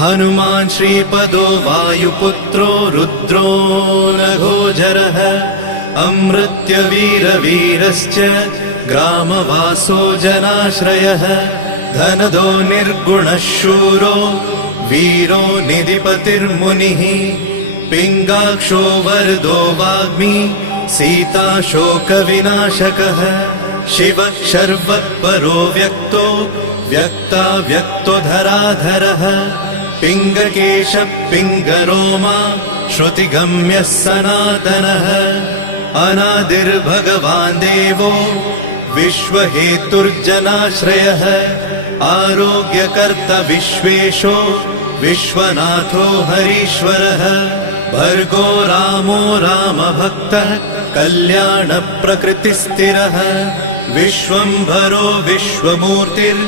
हनुमान् श्रीपदो वायुपुत्रो रुद्रो नघोजरः अमृत्यवीरवीरश्च ग्रामवासो जनाश्रयः धनदो निर्गुणः शूरो वीरो निधिपतिर्मुनिः पिङ्गाक्षो वरदो वाग्मी सीताशोकविनाशकः शिवः शर्वत्परो व्यक्तो व्यक्ताव्यक्तो धराधरः पिङ्गकेशः पिङ्गरोमा श्रुतिगम्यः सनातनः अनादिर्भगवान् देवो विश्वहेतुर्जनाश्रयः आरोग्यकर्ता विश्वेशो विश्वनाथो हरीश्वरः भर्गो रामो रामभक्तः कल्याणप्रकृतिस्थिरः विश्वम्भरो विश्वमूर्तिर्